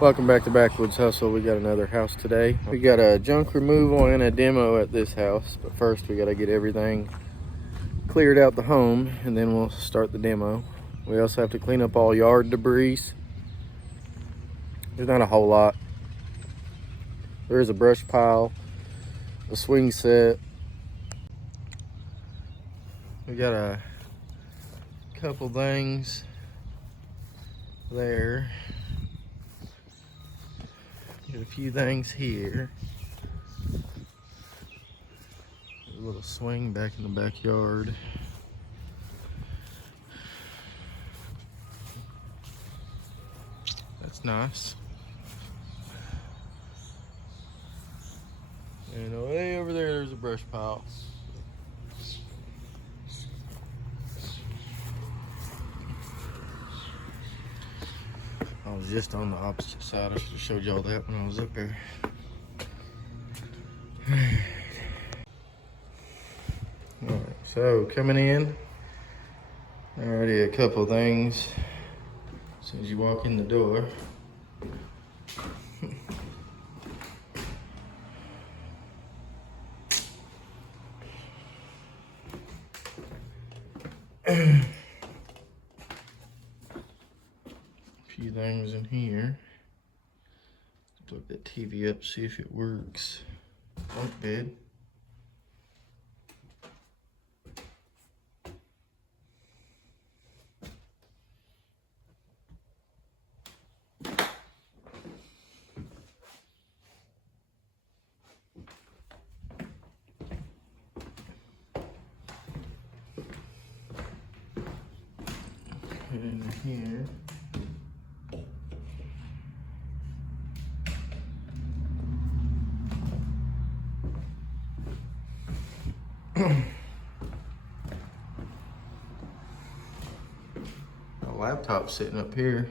Welcome back to Backwoods Hustle. We got another house today. We got a junk removal and a demo at this house, but first we got to get everything cleared out the home and then we'll start the demo. We also have to clean up all yard debris. There's not a whole lot. There's a brush pile, a swing set. We got a couple things there. Got a few things here. A little swing back in the backyard. That's nice. And way over there, there's a brush pile. I was just on the opposite side. I should have showed y'all that when I was up there. Alright, so coming in, already a couple things as soon as you walk in the door. Few things in here. Plug that TV up, see if it works. Bunk bed. Put it in here. My laptop's sitting up here.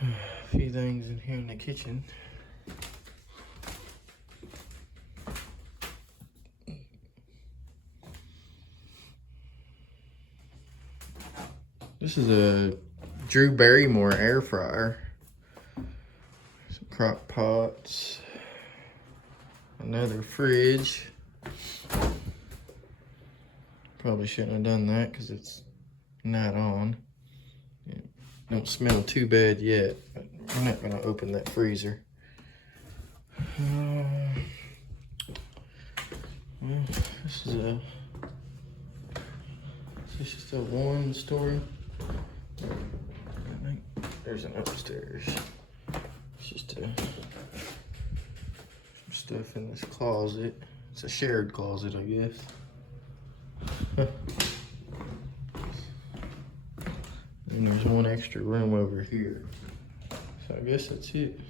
A few things in here in the kitchen. This is a Drew Barrymore air fryer. Some crock pots. Another fridge. Probably shouldn't have done that because it's not on. It don't smell too bad yet, but I'm not gonna open that freezer. Well, this is just a one story. There's an upstairs. It's just some stuff in this closet. It's a shared closet, I guess. And there's one extra room over here. So I guess that's it.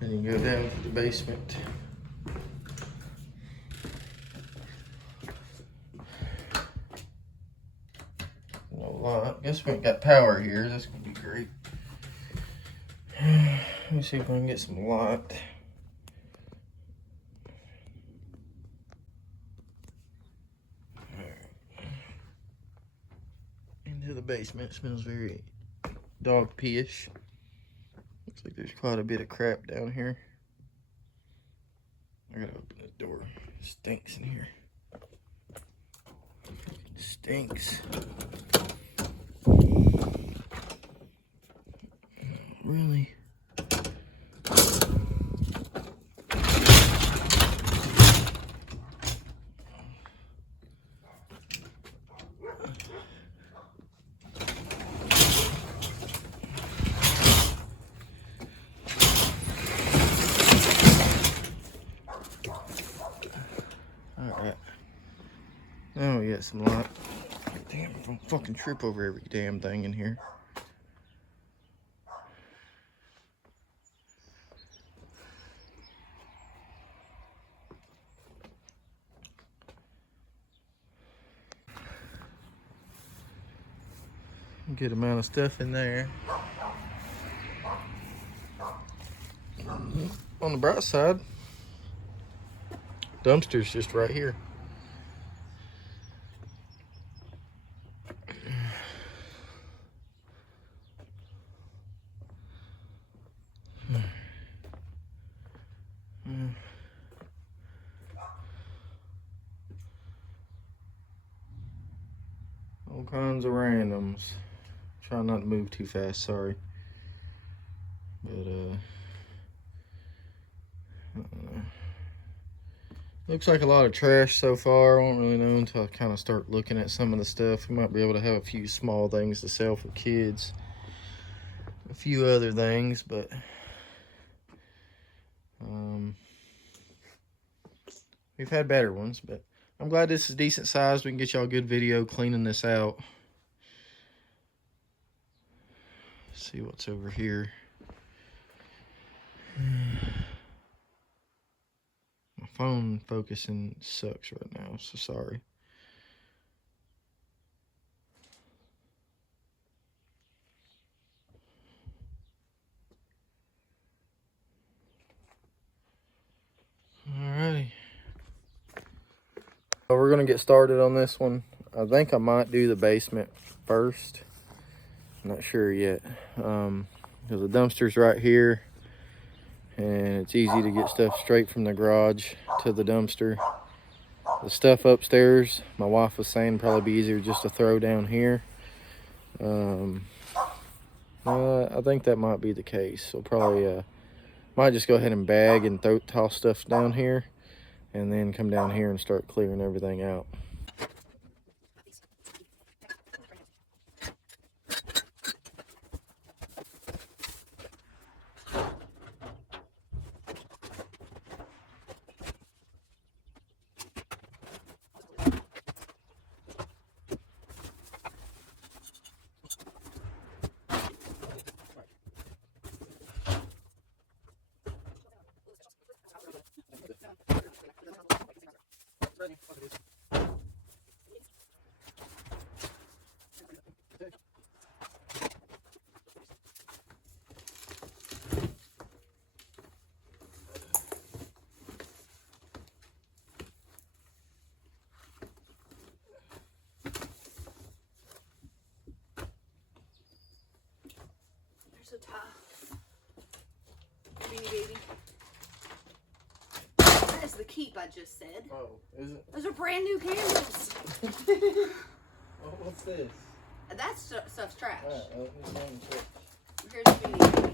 And you go down to the basement. I guess we ain't got power here. That's gonna be great. Let me see if I can get some light. Into the basement. It smells very dog pee-ish. Looks like there's quite a bit of crap down here. I gotta open this door. It stinks in here. It stinks. Really? Alright. Now we got some light. Damn, I'm gonna fucking trip over every damn thing in here. Good amount of stuff in there. on the bright side, dumpster's just right here. All kinds of randoms. Try not to move too fast, sorry. But looks like a lot of trash so far. I won't really know until I kind of start looking at some of the stuff. We might be able to have a few small things to sell for kids. A few other things, but we've had better ones, but I'm glad this is decent size. We can get y'all a good video cleaning this out. Let's see what's over here. My phone focusing sucks right now, so sorry. Alrighty. Well, we're gonna get started on this one. I think I might do the basement first. I'm not sure yet. Because the dumpster's right here, and it's easy to get stuff straight from the garage to the dumpster. The stuff upstairs, my wife was saying probably be easier just to throw down here. I think that might be the case. So probably might just go ahead and bag and toss stuff down here, and then come down here and start clearing everything out. So tough. Beanie baby. That is the keep I just said. Oh, is it? Those are brand new candles. Oh, what's this? That stuff's trash. Alright, Here's the beanie baby.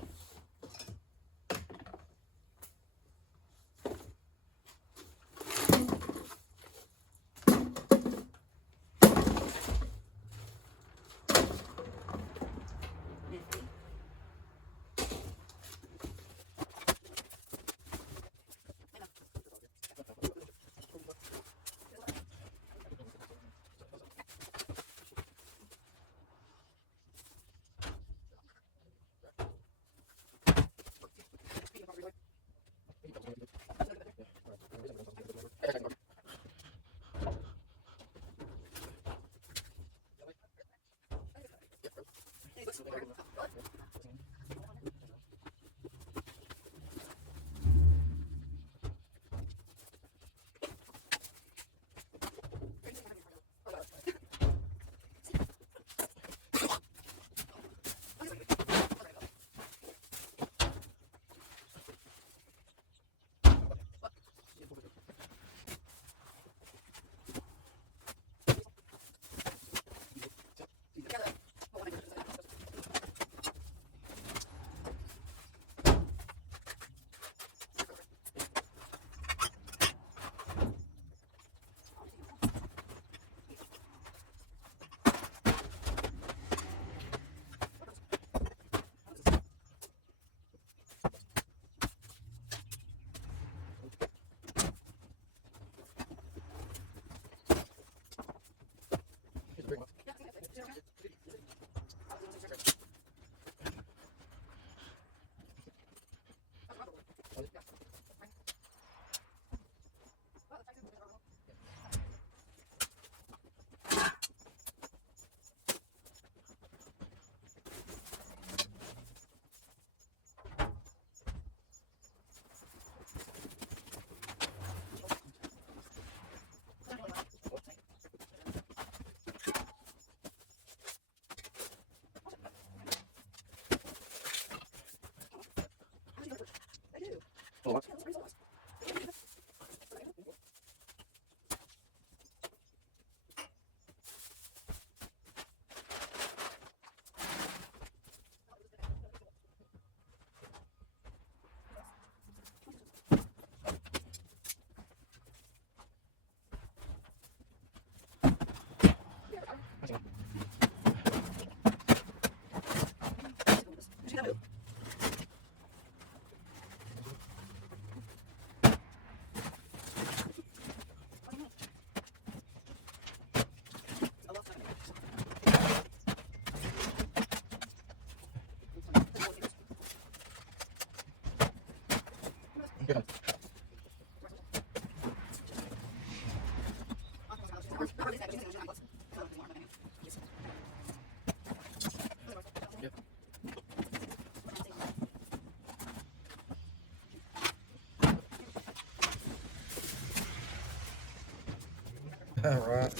All right.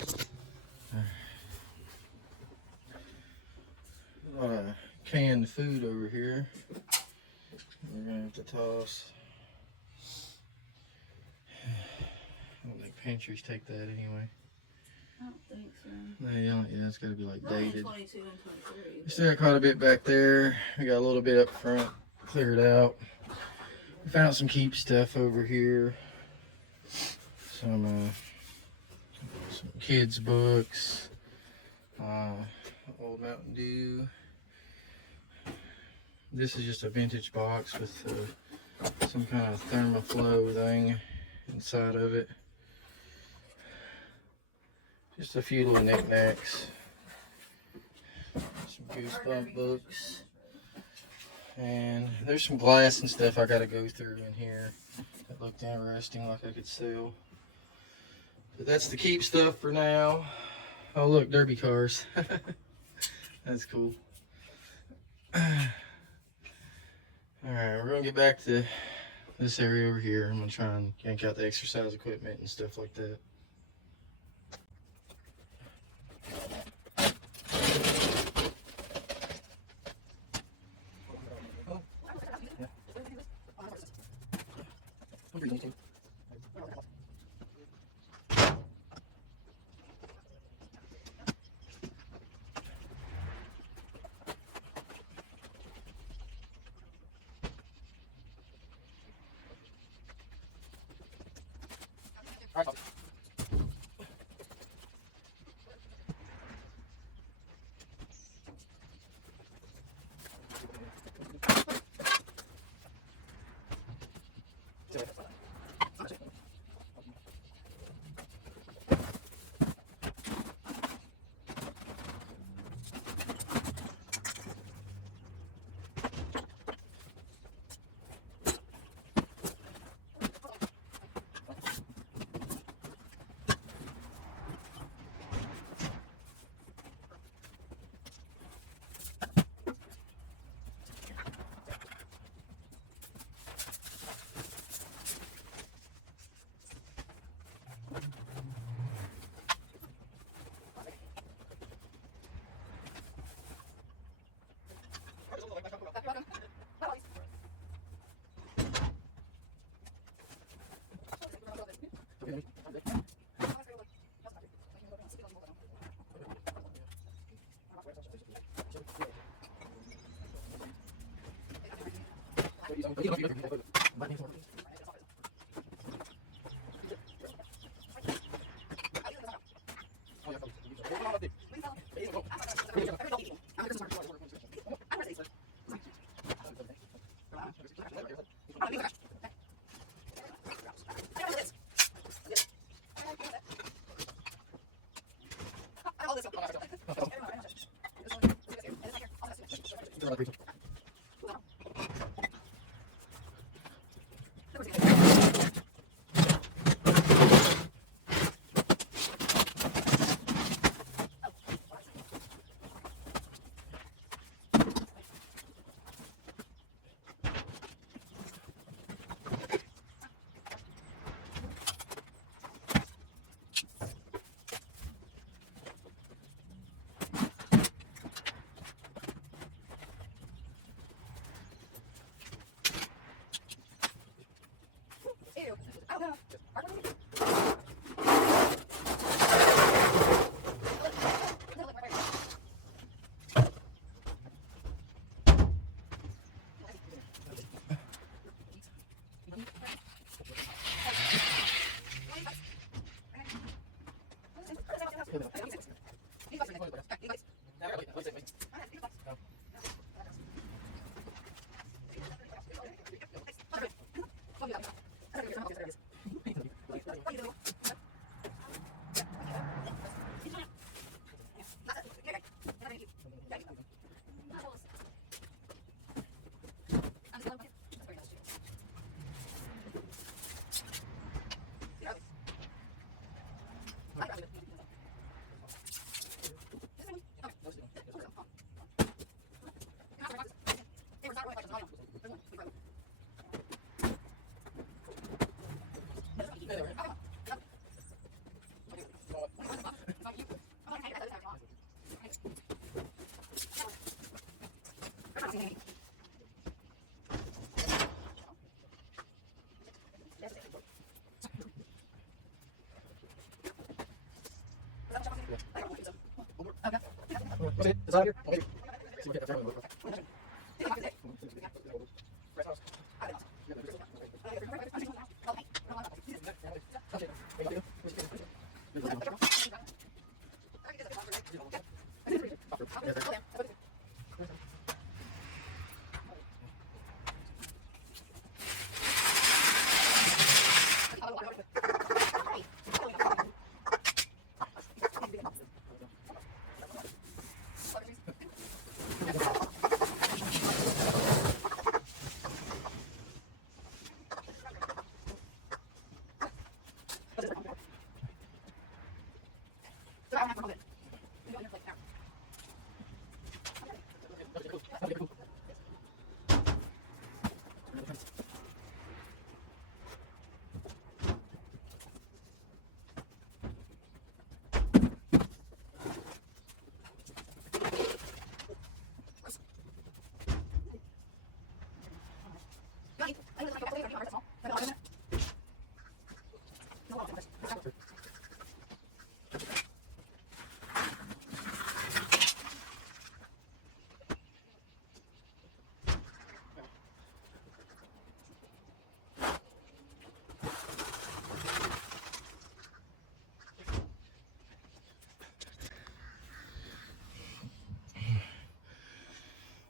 A lot of canned food over here. We're gonna have to toss. I don't think pantries take that anyway. I don't think so. They don't. Yeah, it's got to be like dated. 22 and 23. We still got quite a bit back there. We got a little bit up front cleared out. We found some keep stuff over here. Some kids' books. Old Mountain Dew. This is just a vintage box with some kind of thermoflow thing inside of it. Just a few little knickknacks. Some Goosebump books. And there's some glass and stuff I gotta go through in here that looked interesting, like I could sell. But that's the keep stuff for now. Oh look, derby cars. That's cool. Alright, we're gonna get back to this area over here. I'm gonna try and yank out the exercise equipment and stuff like that.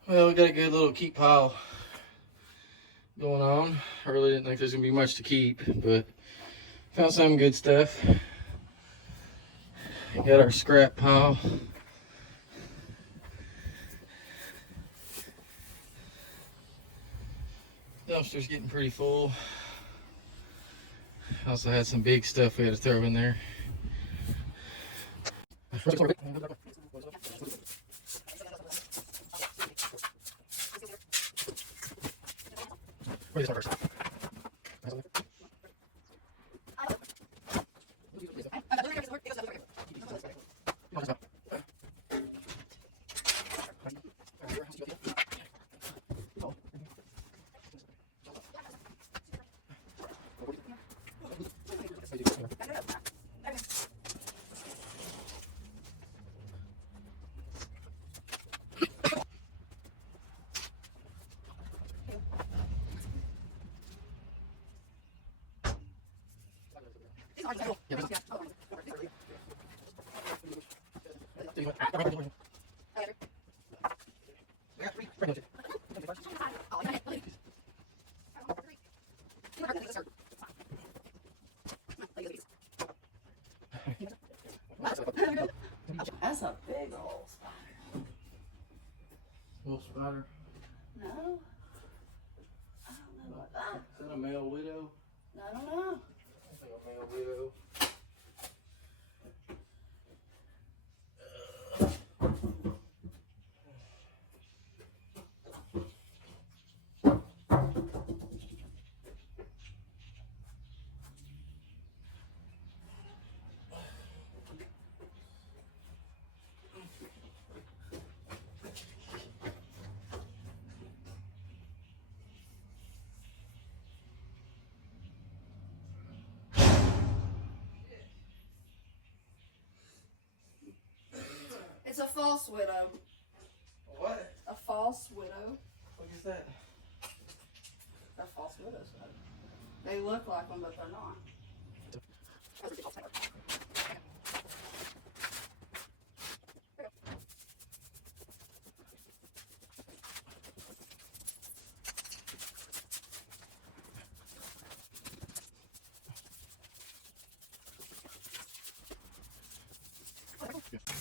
Well, we got a good little keep pile going on. I really didn't think there's gonna be much to keep, but found some good stuff. Got our scrap pile. Dumpster's getting pretty full. Also had some big stuff we had to throw in there. That's a big old spider. Little spider. No. I don't know about that. Is that a male widow? I don't know. I think a male widow. It's a false widow. What? A false widow. What is that? They're false widows. They look like them, but they're not.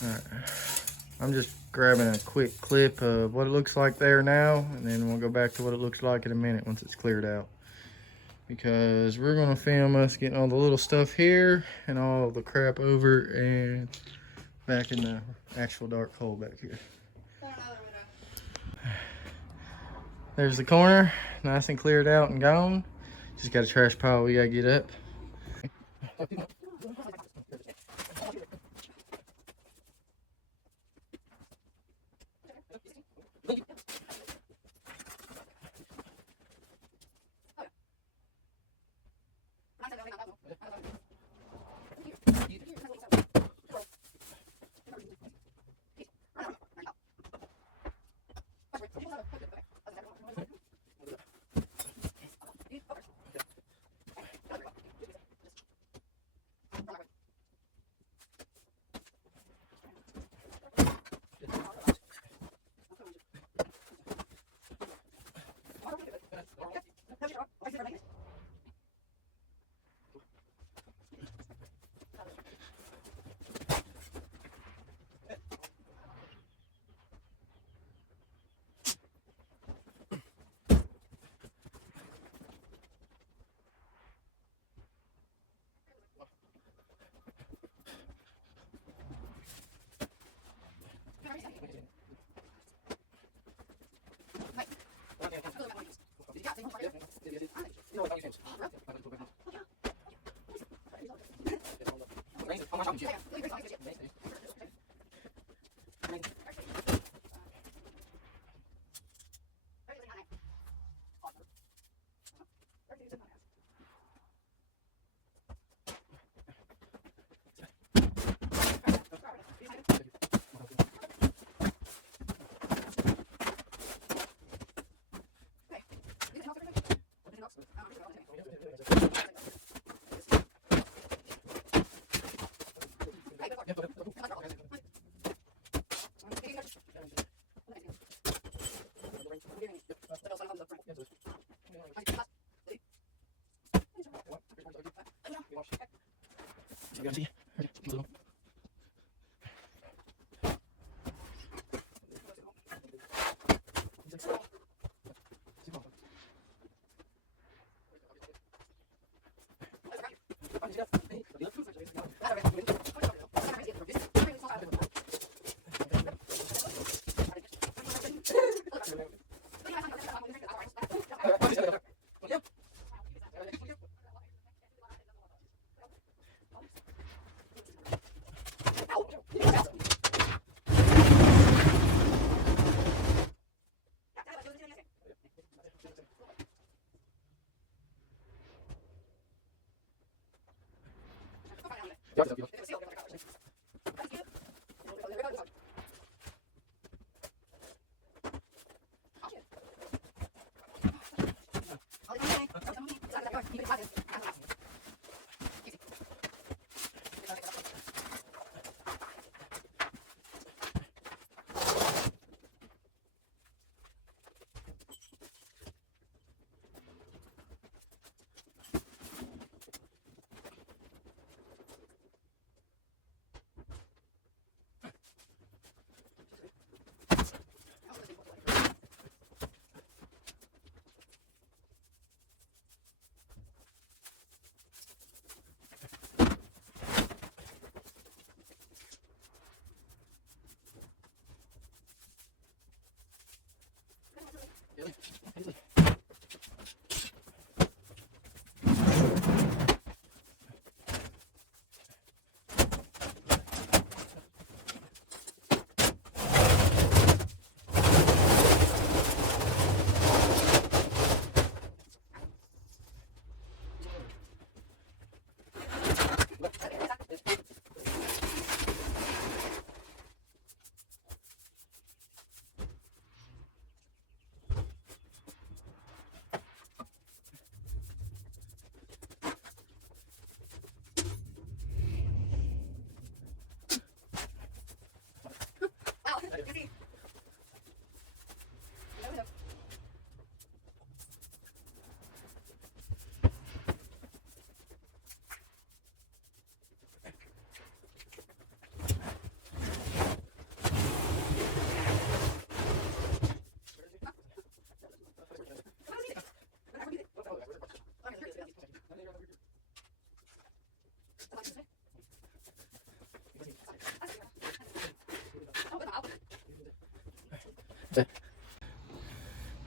Alright. I'm just grabbing a quick clip of what it looks like there now, and then we'll go back to what it looks like in a minute once it's cleared out. Because we're gonna film us getting all the little stuff here and all the crap over and back in the actual dark hole back here. There's the corner, nice and cleared out and gone. Just got a trash pile we gotta get up.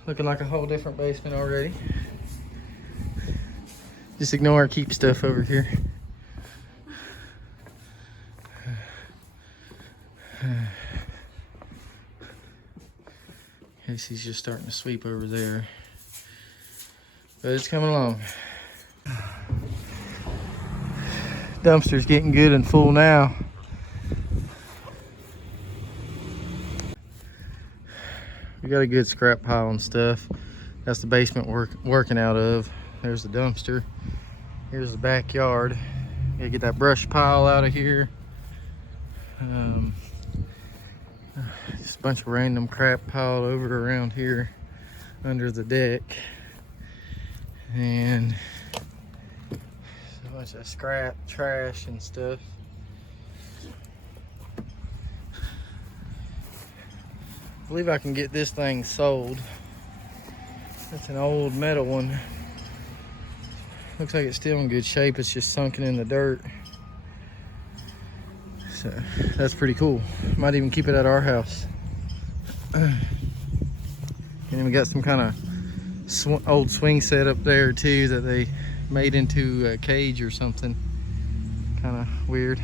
Looking like a whole different basement already. Just ignore our keep stuff over here. Casey's just starting to sweep over there. But it's coming along. Dumpster's getting good and full now. We got a good scrap pile and stuff. That's the basement working out of. There's the dumpster. Here's the backyard. Gotta get that brush pile out of here. Just a bunch of random crap piled over around here under the deck. And a bunch of scrap, trash, and stuff. I believe I can get this thing sold. It's an old metal one. Looks like it's still in good shape. It's just sunken in the dirt. So that's pretty cool. Might even keep it at our house. And then we got some kind of old swing set up there too that they made into a cage or something. Kind of weird.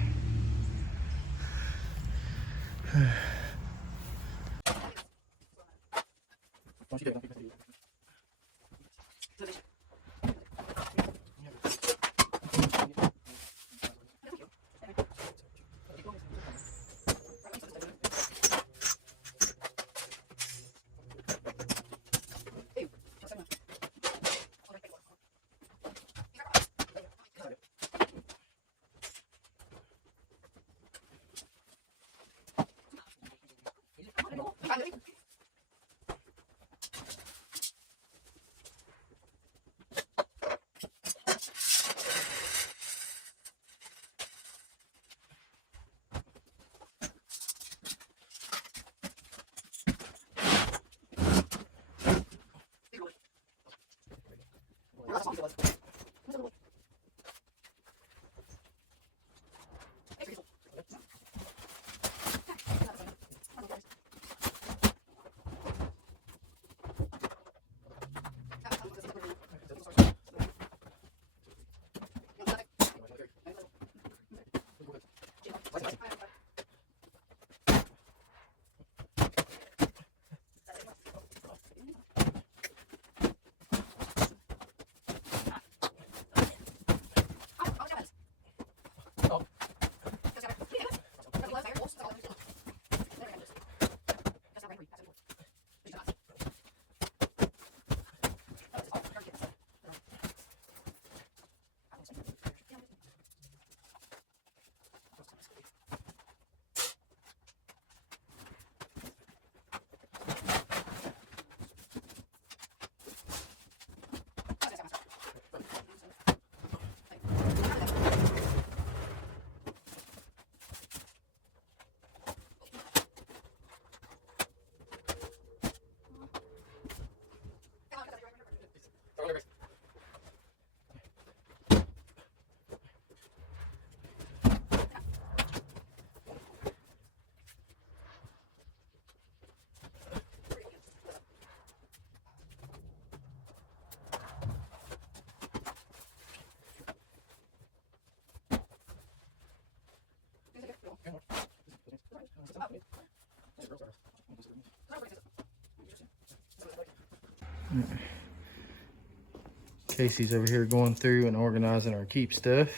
Casey's over here going through and organizing our keep stuff.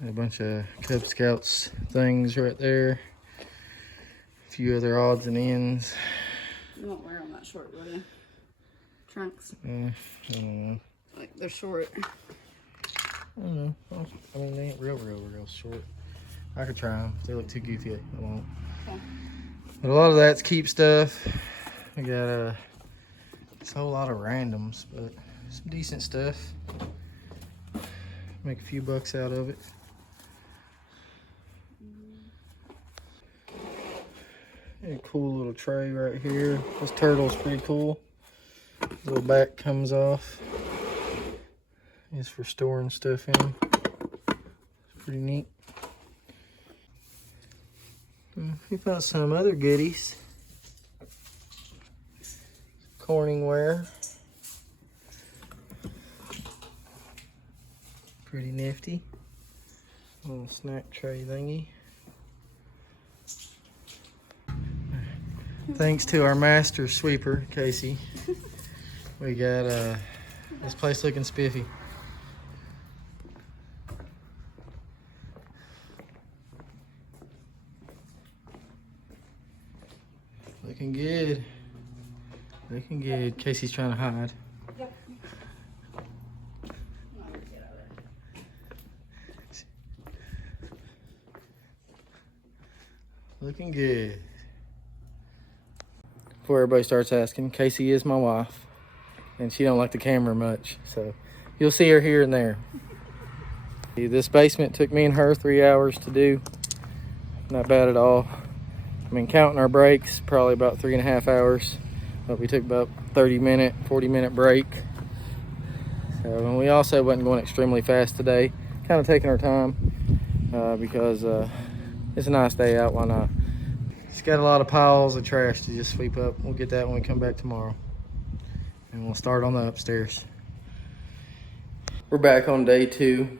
And a bunch of Cub Scouts things right there. A few other odds and ends. You won't wear them that short, will you? Trunks. I don't know. Like, they're short. I don't know. I mean, they ain't real short. I could try them. If they look too goofy, I won't. Okay. But a lot of that's keep stuff. We got a whole lot of randoms, but some decent stuff. Make a few bucks out of it. A cool little tray right here. This turtle's pretty cool. The little back comes off. It's for storing stuff in. It's pretty neat. We found some other goodies. Corningware. Pretty nifty. Little snack tray thingy. Thanks to our master sweeper, Casey, we got this place looking spiffy. Looking good. Looking good. Casey's trying to hide. Yep. Looking good. Before everybody starts asking, Casey is my wife, and she don't like the camera much, so you'll see her here and there. This basement took me and her 3 hours to do. Not bad at all. I mean, counting our breaks, probably about 3.5 hours, but we took about 30-minute, 40-minute break. So we also wasn't going extremely fast today, kind of taking our time because it's a nice day out. Why not? It's got a lot of piles of trash to just sweep up. We'll get that when we come back tomorrow, and we'll start on the upstairs. We're back on day 2.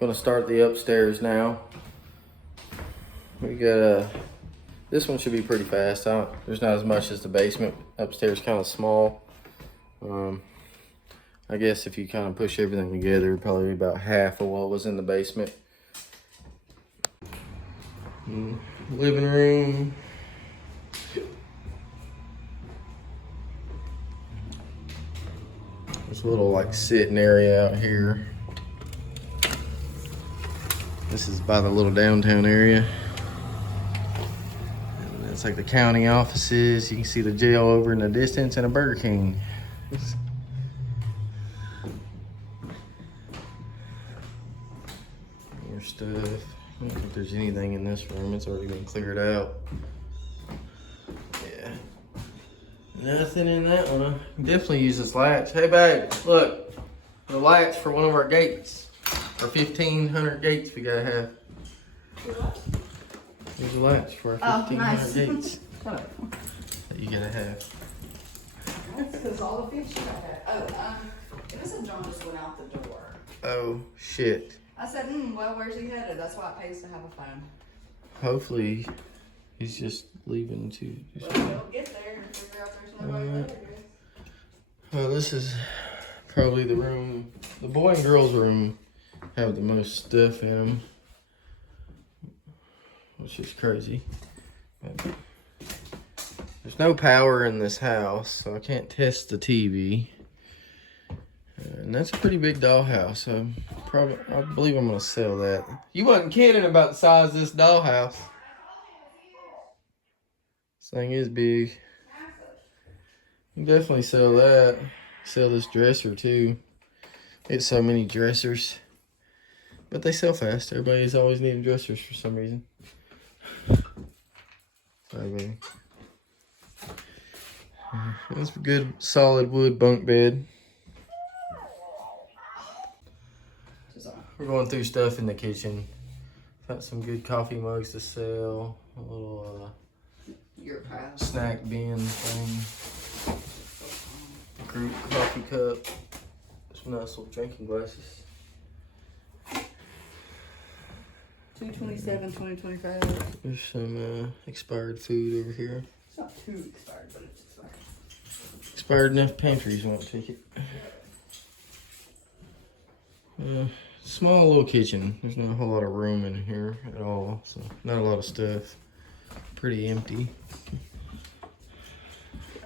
Gonna start the upstairs now. We got this one should be pretty fast. There's not as much as the basement. Upstairs kind of small. I guess if you kind of push everything together, it'd probably be about half of what was in the basement. Living room. There's a little like sitting area out here. This is by the little downtown area. And it's like the county offices. You can see the jail over in the distance and a Burger King. More stuff. I don't think there's anything in this room. It's already been cleared out. Yeah. Nothing in that one. Definitely use this latch. Hey babe, look. The latch for one of our gates. Our 1,500 gates we gotta have. There's a latch for our 1,500 gates that you gotta have. That's because all the fish you got. It was a John just went out the door. Oh shit. I said, well, where's he headed? That's why it pays to have a phone. Hopefully he's just leaving to. Well, he'll get there and figure out there's nobody there. Well, this is probably the room. The boy and girl's room have the most stuff in them, which is crazy. But there's no power in this house, so I can't test the TV. And that's a pretty big dollhouse. I believe I'm gonna sell that. You wasn't kidding about the size of this dollhouse. This thing is big. You can definitely sell that. Sell this dresser too. It's so many dressers. But they sell fast. Everybody's always needing dressers for some reason. Sorry, baby. That's a good solid wood bunk bed. We're going through stuff in the kitchen. Got some good coffee mugs to sell. A little snack bin thing. Group coffee cup. Some nice little drinking glasses. 2/27/2025. There's some expired food over here. It's not too expired, but it's expired. Expired enough pantries won't take it. Small little kitchen. There's not a whole lot of room in here at all, so not a lot of stuff. Pretty empty.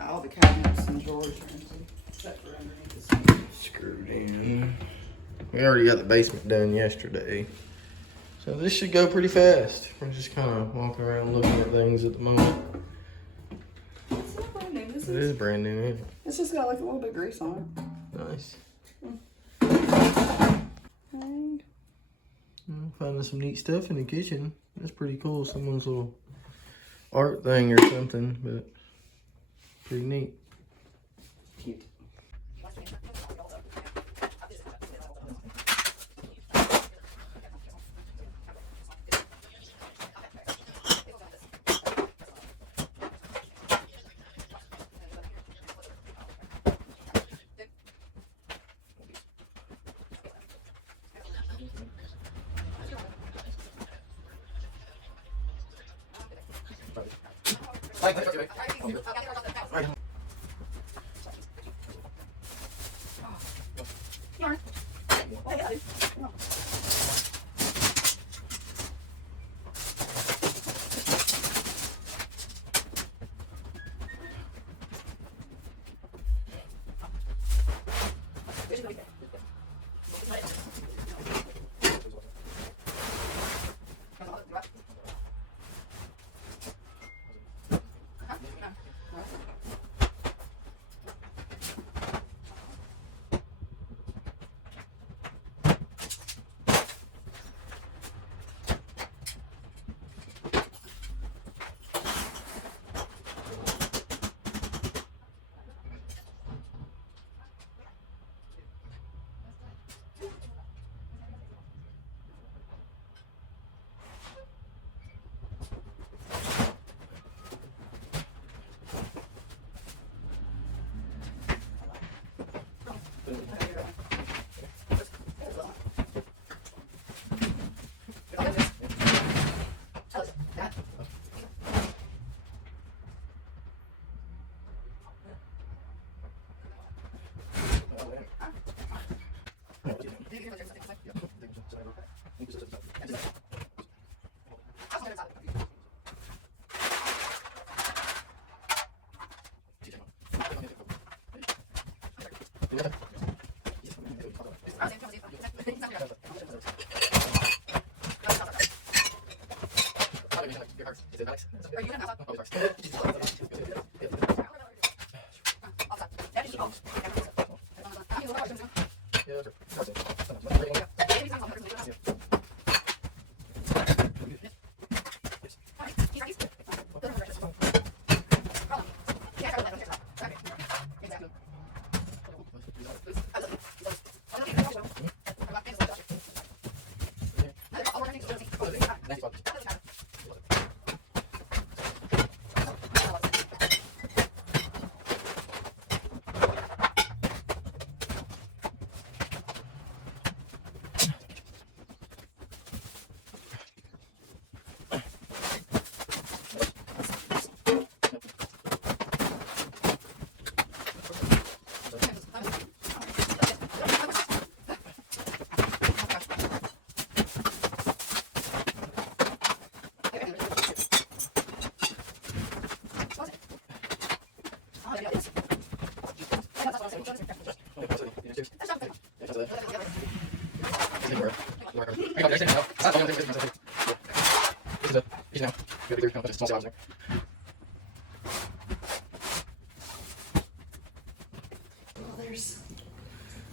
All the cabinets and drawers are empty, except for underneath the sink. Screwed in. We already got the basement done yesterday. So this should go pretty fast. We're just kind of walking around looking at things at the moment. It's not brand new. It is brand new, isn't it? It's just got like a little bit of grease on it. Nice. And Finding some neat stuff in the kitchen. That's pretty cool. Someone's little art thing or something, but pretty neat. cute.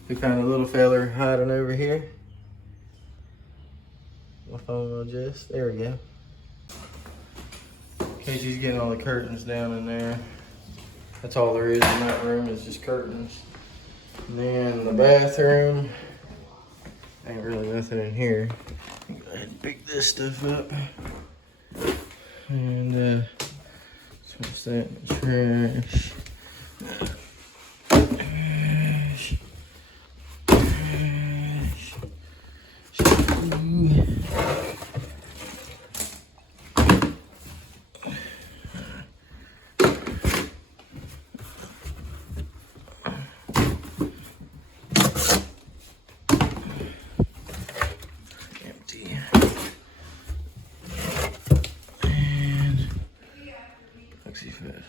We found a little feller hiding over here. My phone will adjust. There we go. In case he's getting all the curtains down in there. That's all there is in that room is just curtains. And then the bathroom. Ain't really nothing in here. Go ahead and pick this stuff up. And so what's that? Trash.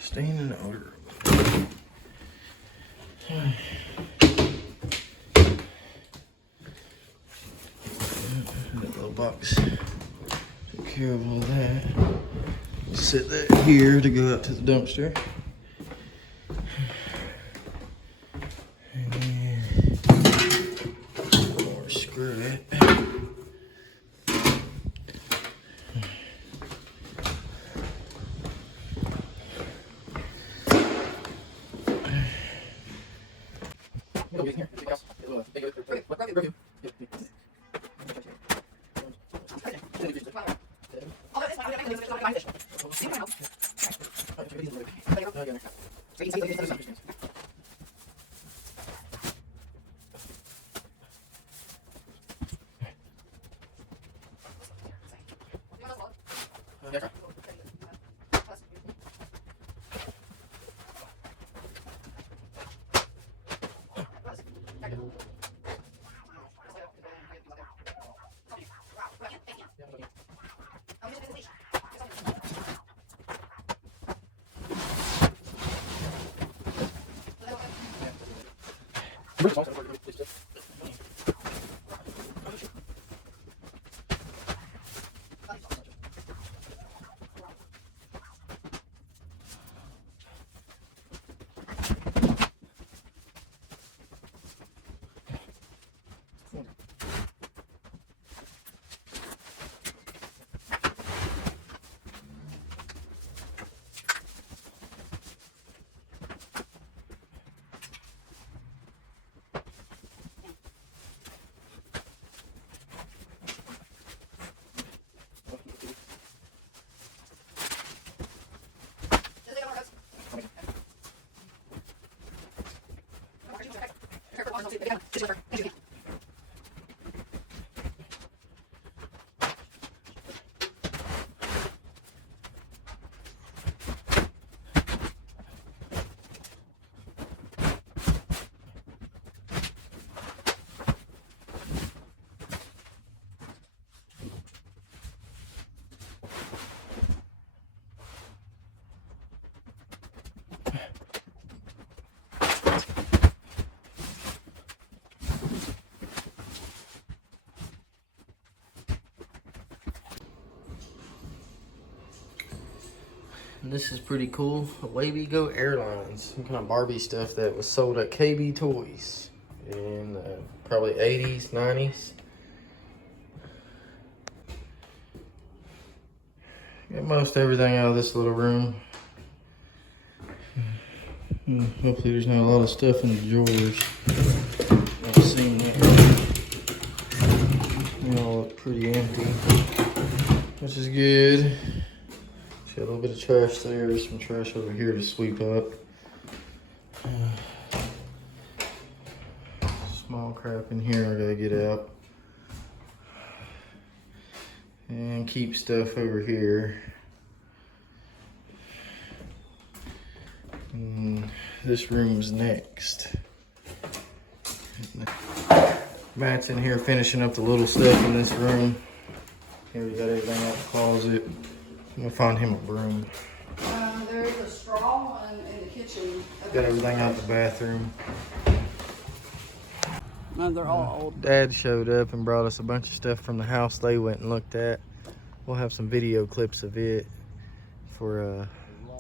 Stain and odor. That little box took care of all that. Set that here to go out to the dumpster. And then more screw it. And this is pretty cool. Away we go airlines. Some kind of Barbie stuff that was sold at KB Toys in probably 80s, 90s. Got most everything out of this little room. Hopefully there's not a lot of stuff in the drawers. I've seen that. They all look pretty empty. which is good. Got a little bit of trash there. There's some trash over here to sweep up. Small crap in here I gotta get out. And keep stuff over here. And this room's next. Matt's in here finishing up the little stuff in this room. Here we got everything out the closet. I'm gonna find him a broom. There's a straw one in the kitchen. Got everything out the bathroom. They're all old. Dad showed up and brought us a bunch of stuff from the house they went and looked at. We'll have some video clips of it for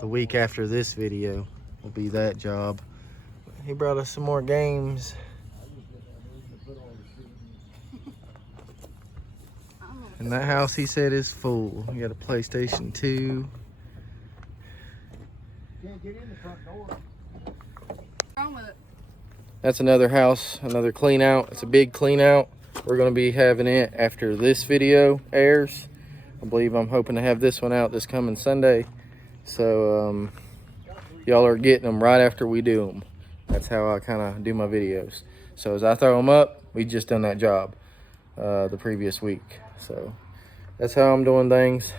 the week after this video will be that job. He brought us some more games. And that house, he said, is full. We got a PlayStation 2. Can't get in the front door. That's another house, another clean out. It's a big clean out. We're gonna be having it after this video airs. I believe I'm hoping to have this one out this coming Sunday. So y'all are getting them right after we do them. That's how I kind of do my videos. So as I throw them up, we just done that job the previous week. So that's how I'm doing things.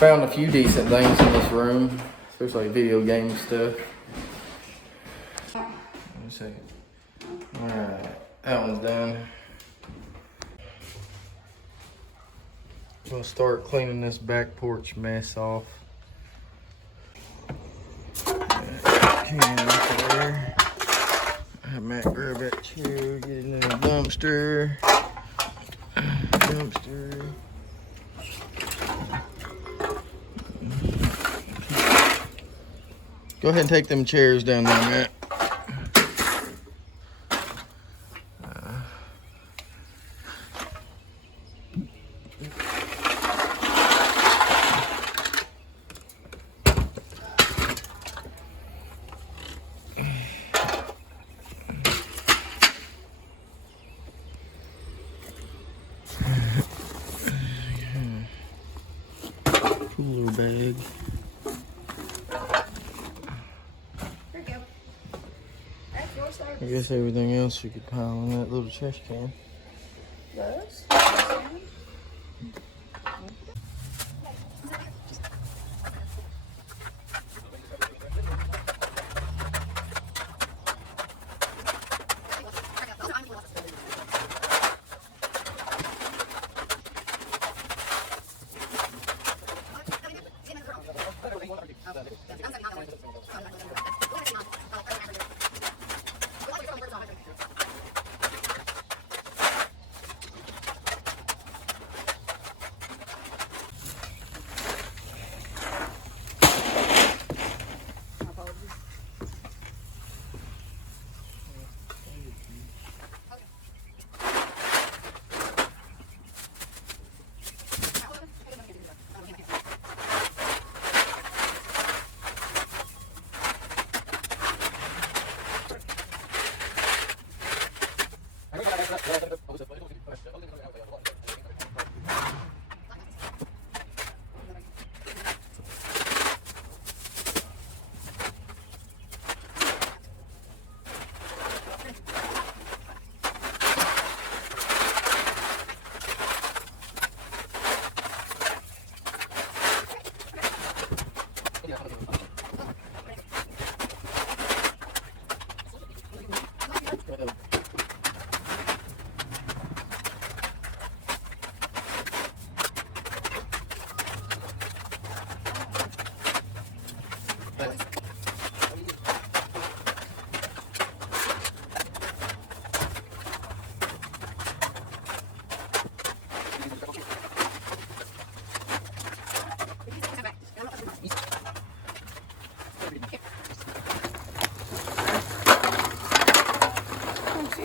Found a few decent things in this room, especially video game stuff. Let me see. Alright, that one's done. I'm gonna start cleaning this back porch mess off. Can up there. Have Matt grab that chair, get it in the dumpster. Go ahead and take them chairs down there, Matt. Cooler bag. I guess everything else you could pile in that little trash can. Those?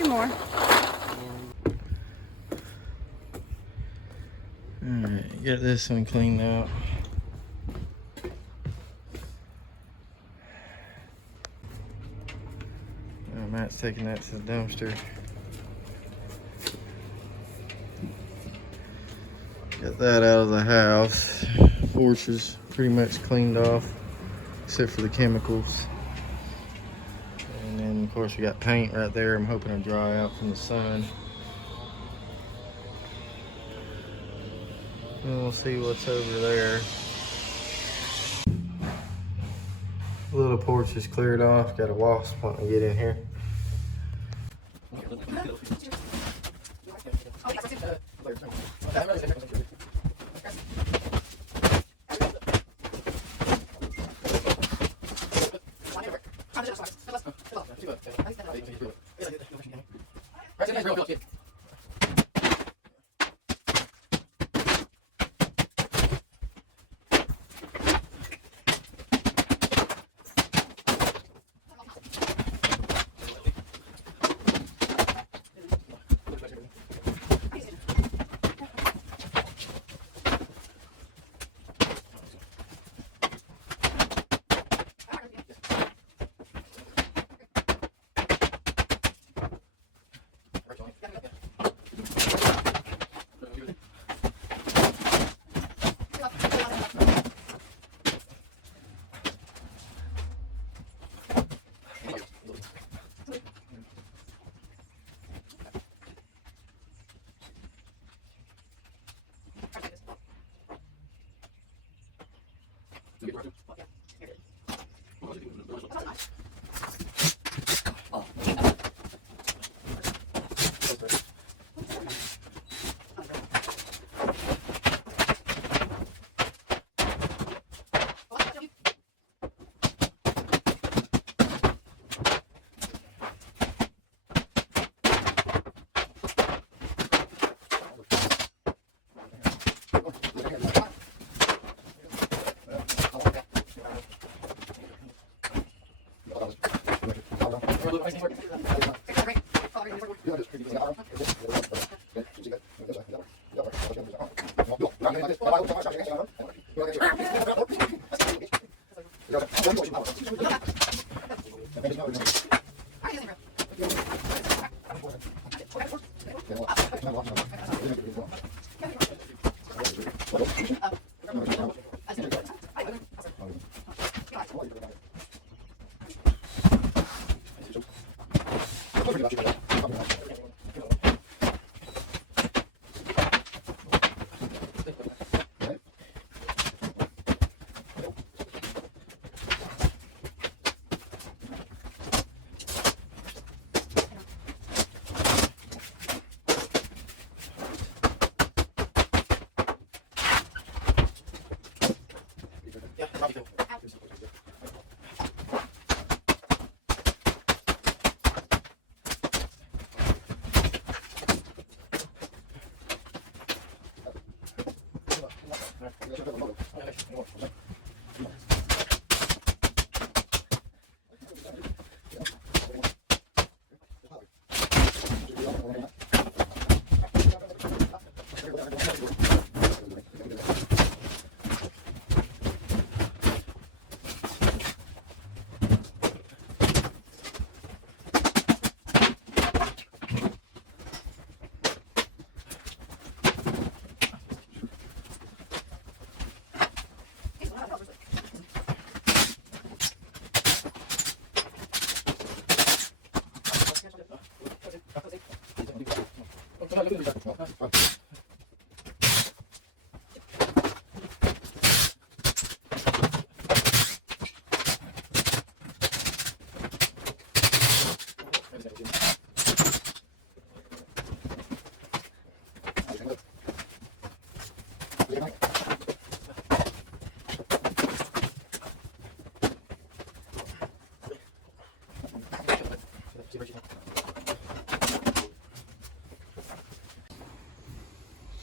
More. Alright, get this one cleaned out. Matt's taking that to the dumpster. Got that out of the house. Porch is pretty much cleaned off, except for the chemicals. And then of course we got paint right there. I'm hoping to dry out from the sun. And we'll see what's over there. The little porch is cleared off. Got a wasp wanting to get in here.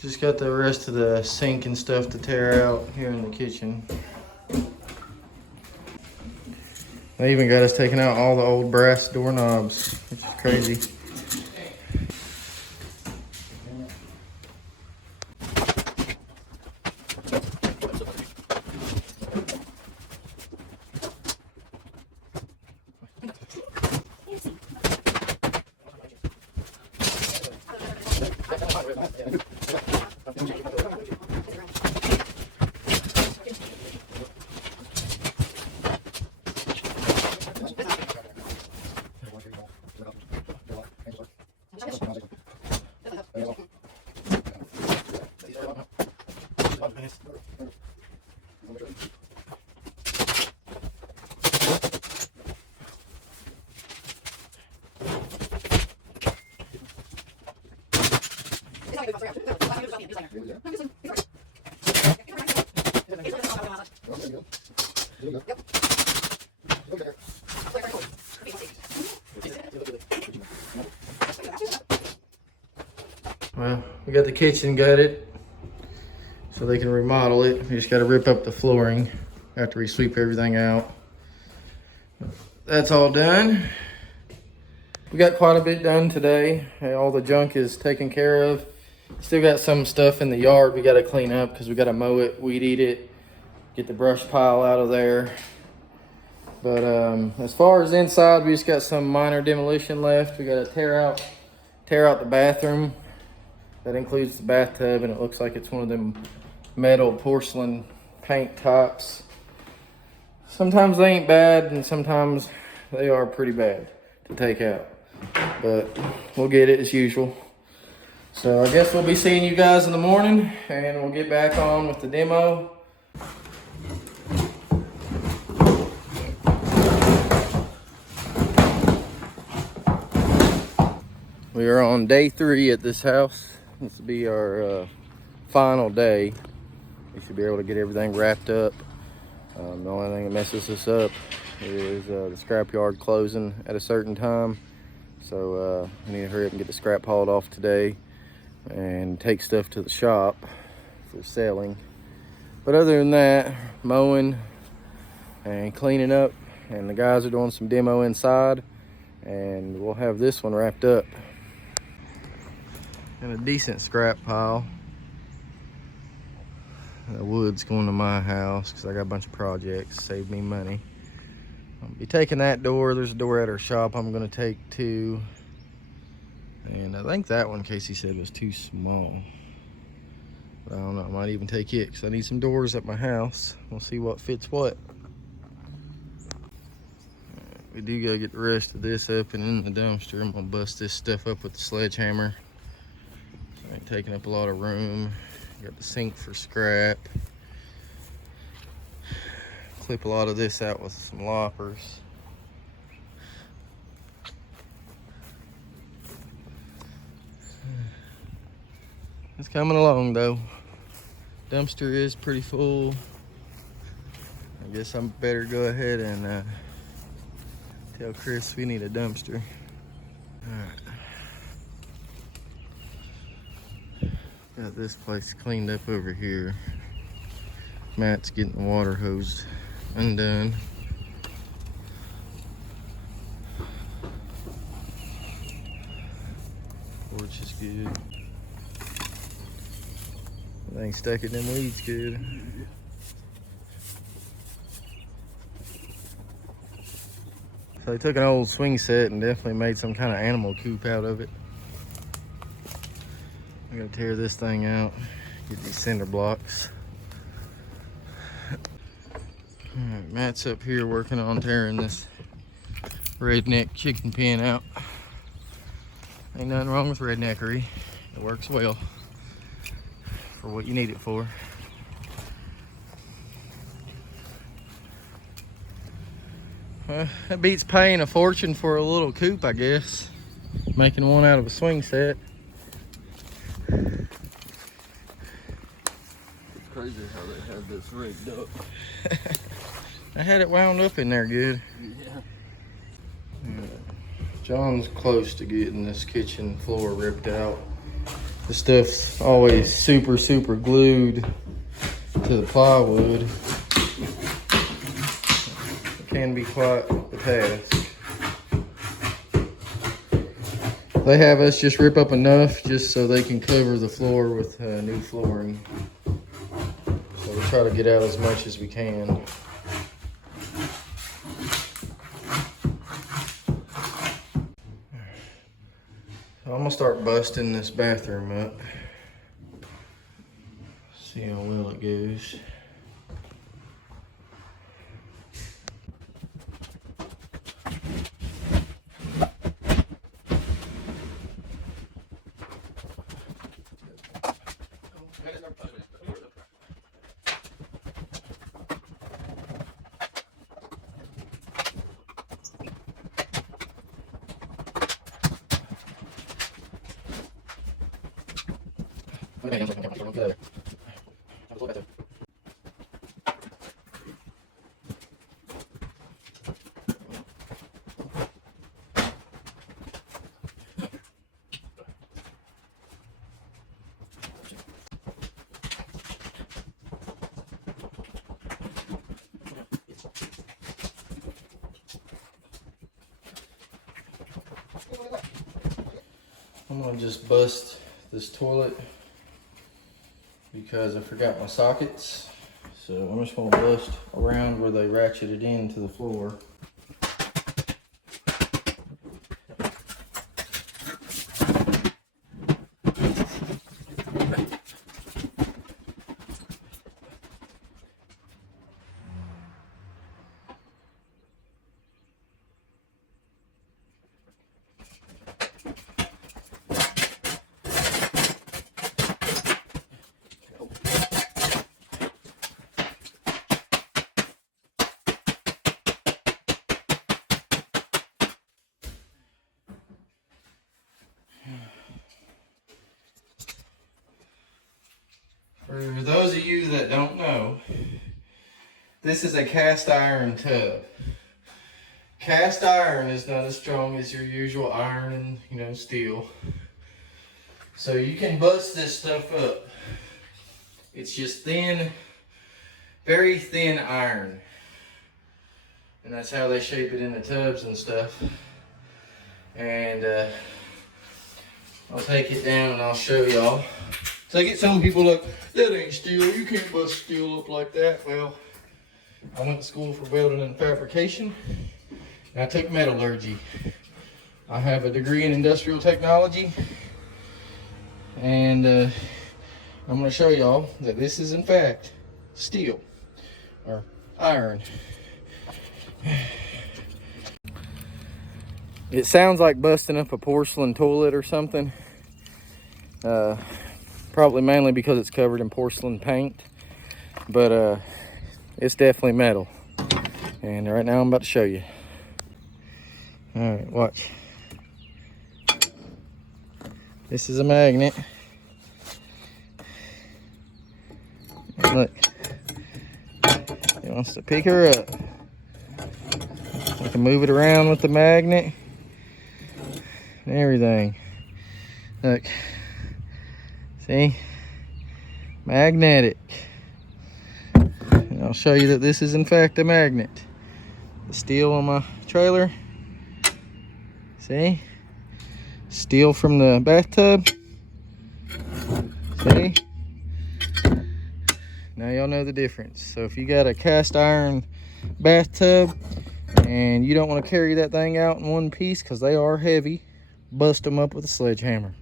Just got the rest of the sink and stuff to tear out here in the kitchen. They even got us taking out all the old brass doorknobs, which is crazy. Well, we got the kitchen gutted so they can remodel it. We just got to rip up the flooring after we sweep everything out. That's all done. We got quite a bit done today. All the junk is taken care of. Still got some stuff in the yard we got to clean up because we got to mow it, weed eat it, get the brush pile out of there. But as far as inside, we just got some minor demolition left. We got to tear out the bathroom. That includes the bathtub, and it looks like it's one of them metal porcelain paint tops. Sometimes they ain't bad, and sometimes they are pretty bad to take out. But we'll get it as usual. So I guess we'll be seeing you guys in the morning, and we'll get back on with the demo. We are on day 3 at this house. This will be our final day. We should be able to get everything wrapped up. The only thing that messes us up is the scrapyard closing at a certain time. So we need to hurry up and get the scrap hauled off today and take stuff to the shop for selling. But other than that, mowing and cleaning up, and the guys are doing some demo inside, and we'll have this one wrapped up. And a decent scrap pile. The wood's going to my house because I got a bunch of projects, save me money. I'll be taking that door. There's a door at our shop I'm going to take too. And I think that one Casey said was too small. But I don't know, I might even take it because I need some doors at my house. We'll see what fits what. We do gotta get the rest of this up and in the dumpster. I'm gonna bust this stuff up with the sledgehammer. So I ain't taking up a lot of room. Got the sink for scrap. Clip a lot of this out with some loppers. It's coming along though. Dumpster is pretty full. I guess I'm better go ahead and tell Chris we need a dumpster. Alright. Got this place cleaned up over here. Matt's getting the water hose undone. Porch is good. I ain't stuck in them weeds good. So they took an old swing set and definitely made some kind of animal coop out of it. I'm gonna tear this thing out, get these cinder blocks. Alright, Matt's up here working on tearing this redneck chicken pen out. Ain't nothing wrong with redneckery. It works well for what you need it for. That beats paying a fortune for a little coop, I guess. Making one out of a swing set. Crazy how they have this rigged up. I had it wound up in there good. Yeah. John's close to getting this kitchen floor ripped out. The stuff's always super glued to the plywood. It can be quite the task. They have us just rip up enough just so they can cover the floor with new flooring. So we try to get out as much as we can. So I'm gonna start busting this bathroom up. See how well it goes. I'm gonna just bust this toilet because I forgot my sockets. So I'm just gonna bust around where they ratcheted into the floor. you that don't know, this is a cast iron tub. Cast iron is not as strong as your usual iron and, you know, steel. So you can bust this stuff up. It's just thin, very thin iron. And that's how they shape it in the tubs and stuff. And I'll take it down and I'll show y'all. So I get some people like, that ain't steel, you can't bust steel up like that. Well, I went to school for welding and fabrication, and I took metallurgy. I have a degree in industrial technology, and I'm going to show y'all that this is in fact steel, or iron. It sounds like busting up a porcelain toilet or something. Probably mainly because it's covered in porcelain paint, but it's definitely metal. And right now I'm about to show you. All right, watch. This is a magnet. And look, it wants to pick her up. I can move it around with the magnet and everything. Look, see, magnetic. And I'll show you that this is in fact a magnet. The steel on my trailer, see, steel from the bathtub, see. Now y'all know the difference. So if you got a cast iron bathtub and you don't want to carry that thing out in one piece because they are heavy, bust them up with a sledgehammer.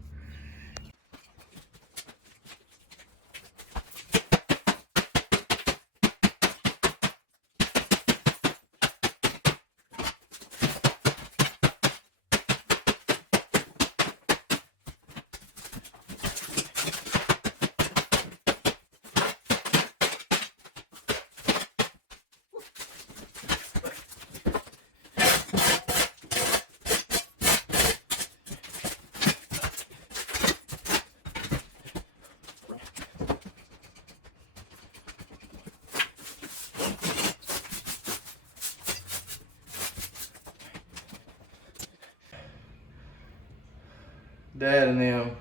Dad and them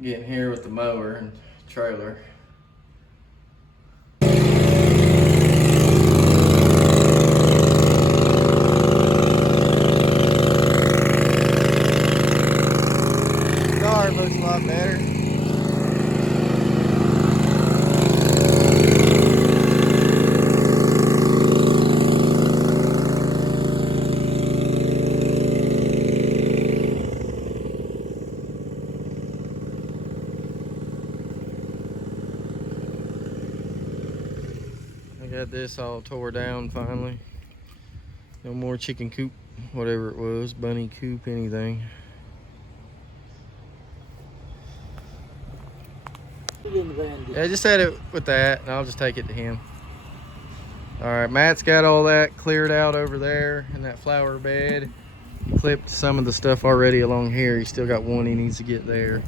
getting here with the mower and trailer. Car looks a lot better. Got this all tore down finally. No more chicken coop, whatever it was, bunny coop, anything. Yeah, just set it with that and I'll just take it to him. All right, Matt's got all that cleared out over there in that flower bed. He clipped some of the stuff already along here. He's still got one he needs to get there.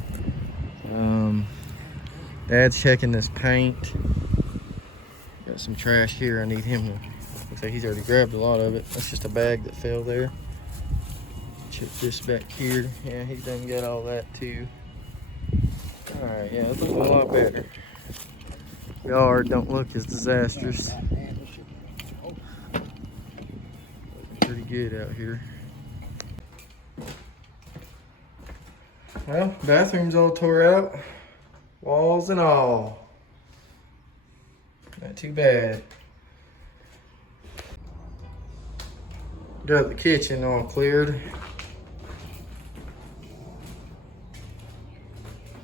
Dad's checking this paint. Got some trash here. I need him to. Looks like he's already grabbed a lot of it. That's just a bag that fell there. Check this back here. Yeah, he's done got all that too. All right, yeah, it's looking a lot better. Yard don't look as disastrous. Looking pretty good out here. Well, bathroom's all tore out, walls and all. Not too bad. Got the kitchen all cleared.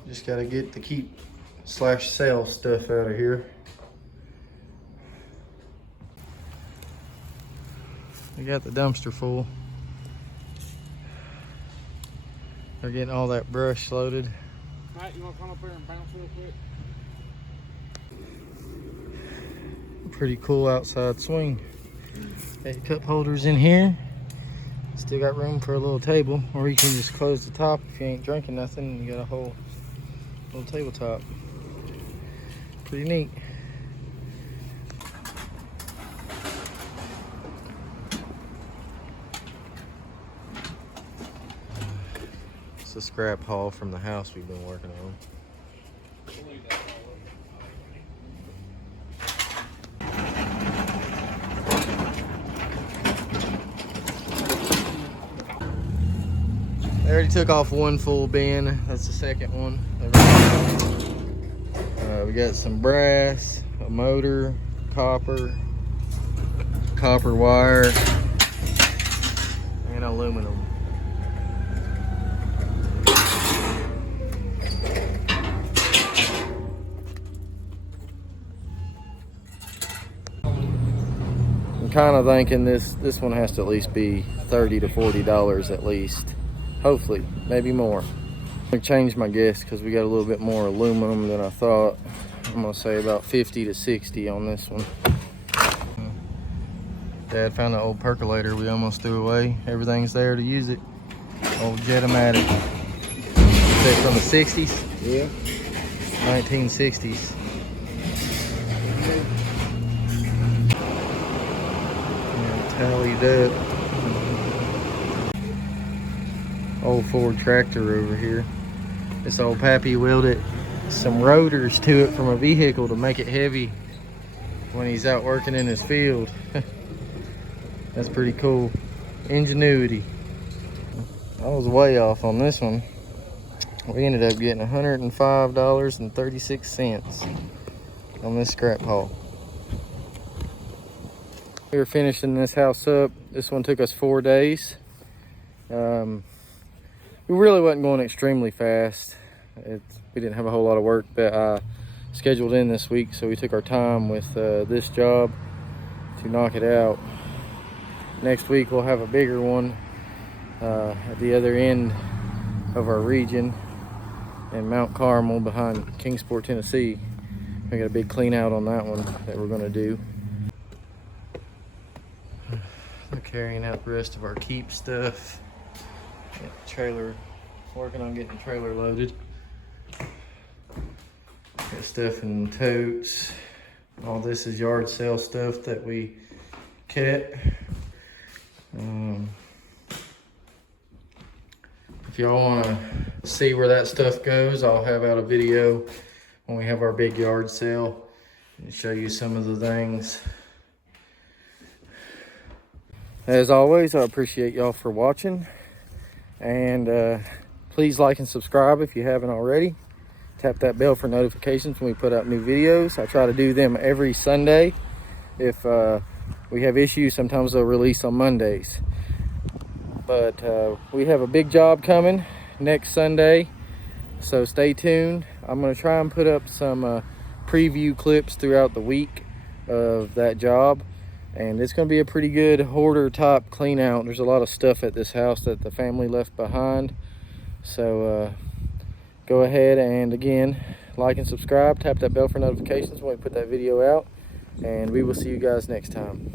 Just gotta get the keep/sell stuff out of here. We got the dumpster full. They're getting all that brush loaded. Matt, you wanna come up here and bounce real quick? Pretty cool outside swing. Got cup holders in here. Still got room for a little table, or you can just close the top if you ain't drinking nothing and you got a whole little tabletop. Pretty neat. It's a scrap haul from the house we've been working on. They already took off one full bin. That's the second one. We got some brass, a motor, copper wire, and aluminum. I'm kind of thinking this one has to at least be $30 to $40 at least. Hopefully, maybe more. I'm gonna change my guess because we got a little bit more aluminum than I thought. I'm gonna say about 50 to 60 on this one. Dad found an old percolator we almost threw away. Everything's there to use it. Old Jetomatic. Is that from the 60s? Yeah. 1960s. Yeah, tallied up. Old Ford tractor over here. This old pappy welded some rotors to it from a vehicle to make it heavy when he's out working in his field. That's pretty cool. Ingenuity. I was way off on this one. We ended up getting $105.36 on this scrap haul. We were finishing this house up. This one took us 4 days. We really wasn't going extremely fast. We didn't have a whole lot of work that I scheduled in this week, so we took our time with this job to knock it out. Next week we'll have a bigger one at the other end of our region in Mount Carmel behind Kingsport, Tennessee. We got a big clean out on that one that we're gonna do. We're carrying out the rest of our keep stuff. Get the trailer, working on getting the trailer loaded. Got stuff in totes. All this is yard sale stuff that we kept. If y'all want to see where that stuff goes, I'll have out a video when we have our big yard sale and show you some of the things. As always, I appreciate y'all for watching. And please like and subscribe if you haven't already. Tap that bell for notifications when we put out new videos. I try to do them every Sunday. If we have issues, sometimes they'll release on Mondays. But we have a big job coming next Sunday, so stay tuned. I'm going to try and put up some preview clips throughout the week of that job. And it's going to be a pretty good hoarder type clean out. There's a lot of stuff at this house that the family left behind. So go ahead and again, like and subscribe. Tap that bell for notifications when we put that video out. And we will see you guys next time.